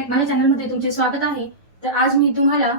Friend माझ्या चॅनलमध्ये तुमचे स्वागत आहे. तर आज मी तुम्हाला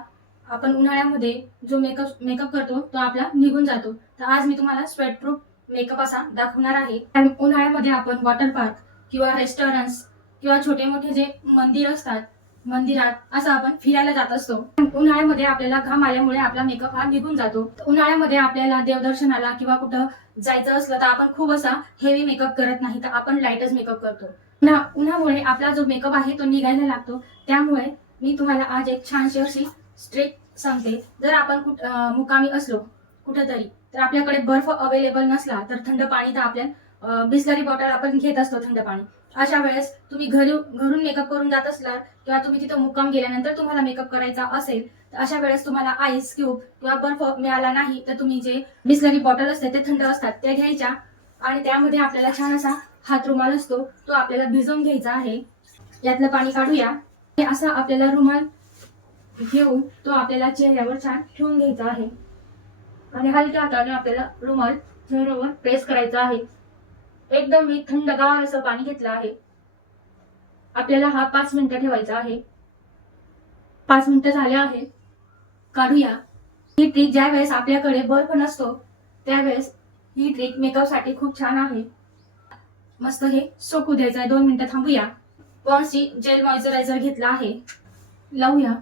आपण उन्हाळ्यामध्ये जो मेकअप मेकअप करतो तो आपला निघून जातो. तर आज मी तुम्हाला स्वेट प्रूफ मेकअप असा दाखवणार आहे. उन्हाळ्यामध्ये आपण वॉटर पार्क किंवा रेस्टॉरंट्स किंवा छोटे मोठे जे मंदिर असतात मंदिरात असं आपण फिरायला जात असतो. उन्हाळ्यामध्ये आपल्याला घाम आल्यामुळे आपला मेकअप हा निघून जातो. उन्हाळ्यामध्ये आपल्याला देवदर्शनाला किंवा कुठं जायचं असलं तर आपण खूप असा हेवी मेकअप करत नाही. तर आपण लाईटच मेकअप करतो. उन्हा उन्हामुळे आपला जो मेकअप आहे तो निघायला लागतो. त्यामुळे मी तुम्हाला आज एक छानशी अशी स्ट्रिक सांगते. जर आपण कुठ मुकामी असलो कुठेतरी तर आपल्याकडे बर्फ अवेलेबल नसला तर थंड पाणी तर आपल्या बिस्लरी बॉटल आपण घेत असतो थंड पाणी. अशा वेळेस तुम्ही घरी घरून मेकअप करून जात असलात किंवा तुम्ही तिथं मुक्काम गेल्यानंतर तुम्हाला मेकअप करायचा असेल तर अशा वेळेस तुम्हाला आईस क्यूब किंवा बर्फ मिळाला नाही तर तुम्ही जे बिस्लरी बॉटल असते ते थंड असतात त्या घ्यायच्या आणि त्यामध्ये आपल्याला छान असा हात रुमाल असतो तो आपल्याला भिजवून घ्यायचा आहे. यातलं पाणी काढूया. हे असा आपल्याला रुमाल घेऊन तो आपल्याला चेहऱ्यावर छान ठेवून घ्यायचा आहे. आणि हलक्या हाताने आपल्याला रुमाल चेहऱ्यावर प्रेस करायचा आहे. एकदम मी थंडगार असं पाणी घेतलं आहे. आपल्याला हा पाच मिनिटं ठेवायचा आहे. पाच मिनिटं झाले आहे. काढूया. ही ट्रिक ज्या वेळेस आपल्याकडे बर्फ नसतो त्यावेळेस ही ट्रिक मेकअपसाठी खूप छान आहे. मस्त हे सोकू द्यायचं आहे दोन मिनिटं थांबूया. पॉन्सची जेल मॉइश्चरायझर घेतला आहे. लावूया.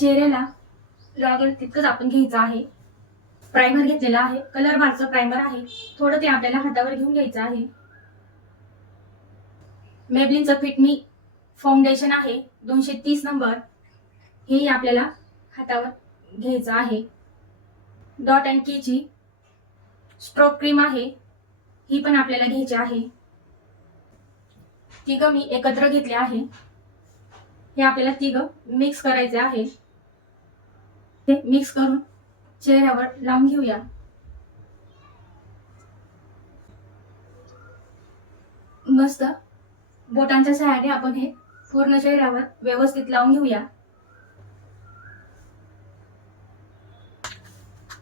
चेहऱ्याला लागेल तितकंच आपण घ्यायचं आहे. प्रायमर घेतलेला आहे. कलर बारचं प्रायमर आहे. थोडं ते आपल्याला हातावर घेऊन घ्यायचं आहे. मेबलिनचं फिट मी फाउंडेशन आहे. दोनशे तीस नंबर. हेही आपल्याला हातावर घ्यायचं आहे. डॉट अँड कीची स्ट्रोक क्रीम आहे ही पण आपल्याला घ्यायची आहे. तिघं मी एकत्र घेतले आहे. हे आपल्याला तिघं मिक्स करायचे आहे. ते मिक्स करून चेहऱ्यावर लावून घेऊया. मस्त. बोटांच्या सहाय्याने आपण हे पूर्ण चेहऱ्यावर व्यवस्थित लावून घेऊया.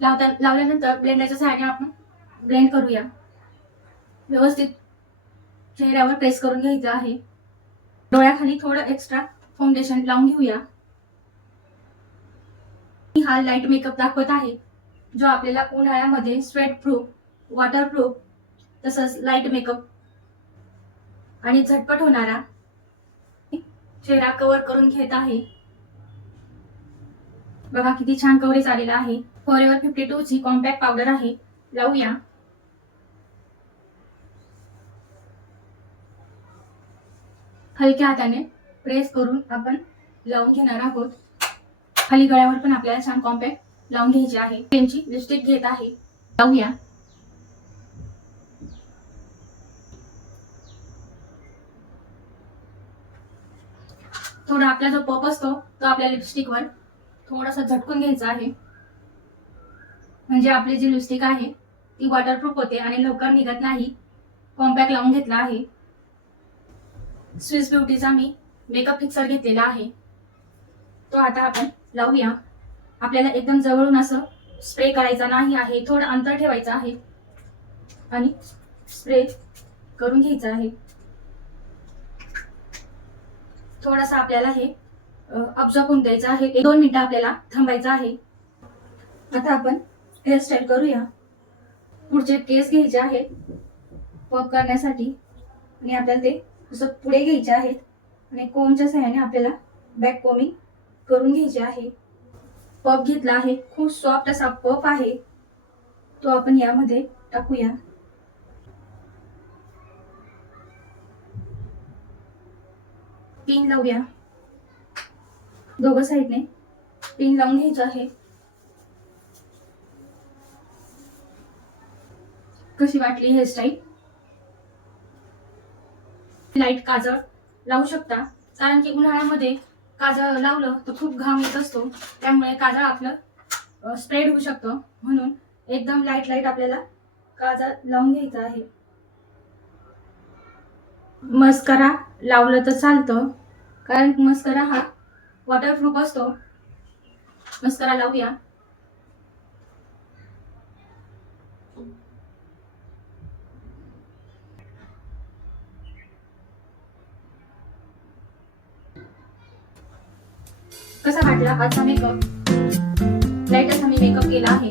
लावता लावल्यानंतर ब्लेंडरच्या सहाय्याने आपण ब्लेंड करूया. व्यवस्थित चेहऱ्यावर प्रेस करून घ्यायचं आहे. डोळ्याखाली थोडं एक्स्ट्रा फाउंडेशन लावून घेऊया. मी हा लाइट मेकअप दाखवत आहे जो आपल्याला उन्हाळ्यामध्ये स्वेट प्रूफ वॉटर प्रूफ तसंच लाइट मेकअप आणि झटपट होणारा चेहरा कव्हर करून घेत आहे. बघा किती छान कव्हरेज आलेला आहे. फॉर एव्हर फिफ्टी टू ची कॉम्पॅक्ट पावडर आहे. लावूया. हलक्या हाताने प्रेस करून आपण लावून घेणार आहोत. खाली गळ्यावर पण आपल्याला छान कॉम्पॅक्ट लावून घ्यायची आहे. त्यांची लिपस्टिक घेत आहे. लावूया. थोडा आपला जो पप असतो तो आपल्या लिपस्टिकवर थोडासा झटकून घ्यायचा आहे. म्हणजे आपली जी लिपस्टिक आहे ती वॉटरप्रूफ होते आणि लवकर निघत नाही. कॉम्पॅक्ट लावून घेतला आहे. स्विस ब्युटीचा मी मेकअप फिक्सर घेतलेला आहे. तो आता आपण लावूया. आपल्याला एकदम जवळून असं स्प्रे करायचा नाही आहे. थोडं अंतर ठेवायचं आहे. आणि स्प्रे करून घ्यायचं आहे. थोडासा आपल्याला हे अब्झॉर्ब होऊन द्यायचं आहे. एक दोन मिनिटं आपल्याला थांबायचं आहे. आता आपण हेअरस्टाईल करूया. पुढचे केस घ्यायचे आहेत. पप करण्यासाठी. आणि आपल्याला ते असं पुढे घ्यायचे आहेत आणि कोमच्या सहाय्याने आपल्याला बॅक कोमिंग करून घ्यायचे आहे. पप घेतला आहे. खूप सॉफ्ट असा पप आहे. तो आपण यामध्ये टाकूया. पिन लावूया. दोघं साईडने पिन लावून घ्यायचं आहे. कशी वाटली हेअरस्टाईल लाइट काजळ लावू शकता. कारण की उन्हाळ्यामध्ये काजळ लावलं तर खूप घाम येत असतो. त्यामुळे काजळ आपलं स्प्रेड होऊ शकतं. म्हणून एकदम लाइट लाइट आपल्याला काजळ लावून घ्यायचं आहे. मस्करा लावलं तर चालतं. कारण मस्करा हा वॉटरप्रूफ असतो. मस्करा लावूया. कसा वाटला आजचा मेकअप लाइट असा मी मेकअप केला आहे.